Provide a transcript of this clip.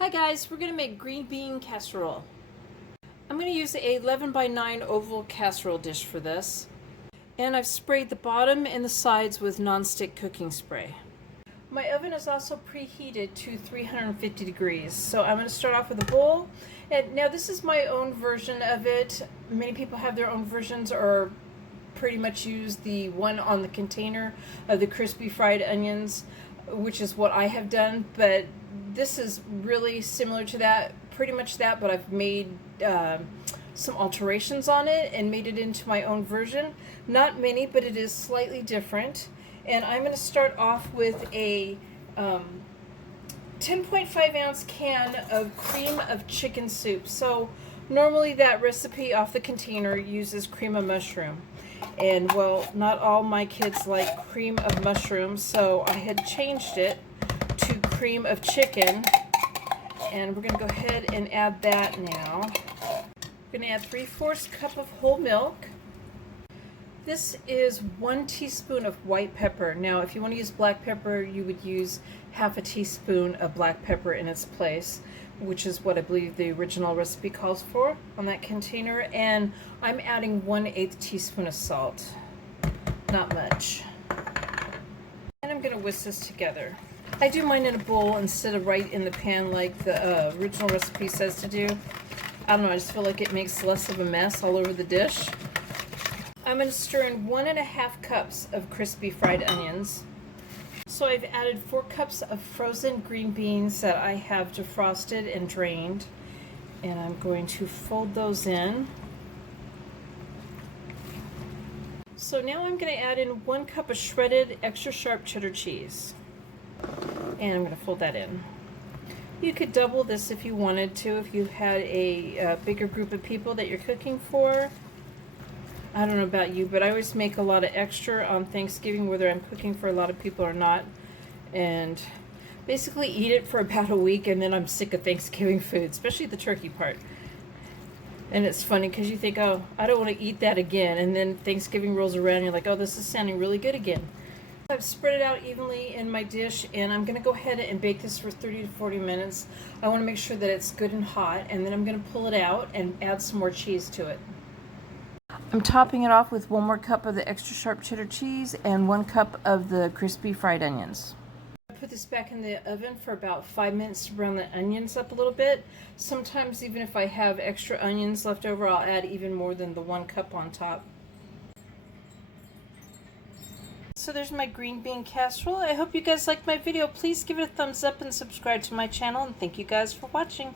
Hi guys, we're going to make green bean casserole. I'm going to use a 11 by 9 oval casserole dish for this. And I've sprayed the bottom and the sides with nonstick cooking spray. My oven is also preheated to 350 degrees. So I'm going to start off with a bowl. And now this is my own version of it. Many people have their own versions or pretty much use the one on the container of the crispy fried onions, which is what I have done, but this is really similar to that, pretty much that, but I've made some alterations on it and made it into my own version. Not many, but it is slightly different. And I'm going to start off with a 10.5 ounce can of cream of chicken soup. So normally that recipe off the container uses cream of mushroom. And well, not all my kids like cream of mushroom, so I had changed it to cream of chicken. And we're going to go ahead and add that now. We're going to add 3/4 cup of whole milk. This is 1 teaspoon of white pepper. Now, if you want to use black pepper, you would use half a teaspoon of black pepper in its place, which is what I believe the original recipe calls for on that container. And I'm adding 1/8 teaspoon of salt. Not much. And I'm going to whisk this together. I do mine in a bowl instead of right in the pan like the original recipe says to do. I don't know, I just feel like it makes less of a mess all over the dish. I'm going to stir in 1.5 cups of crispy fried onions. So I've added 4 cups of frozen green beans that I have defrosted and drained. And I'm going to fold those in. So now I'm going to add in 1 cup of shredded extra sharp cheddar cheese. And I'm going to fold that in. You could double this if you wanted to, if you had a bigger group of people that you're cooking for. I don't know about you, but I always make a lot of extra on Thanksgiving, whether I'm cooking for a lot of people or not. And basically eat it for about a week, and then I'm sick of Thanksgiving food, especially the turkey part. And it's funny because you think, oh, I don't want to eat that again. And then Thanksgiving rolls around and you're like, oh, this is sounding really good again. I've spread it out evenly in my dish, and I'm going to go ahead and bake this for 30 to 40 minutes. I want to make sure that it's good and hot, and then I'm going to pull it out and add some more cheese to it. I'm topping it off with 1 more cup of the extra sharp cheddar cheese and 1 cup of the crispy fried onions. I put this back in the oven for about 5 minutes to brown the onions up a little bit. Sometimes even if I have extra onions left over, I'll add even more than the 1 cup on top. So there's my green bean casserole. I hope you guys liked my video. Please give it a thumbs up and subscribe to my channel, and thank you guys for watching.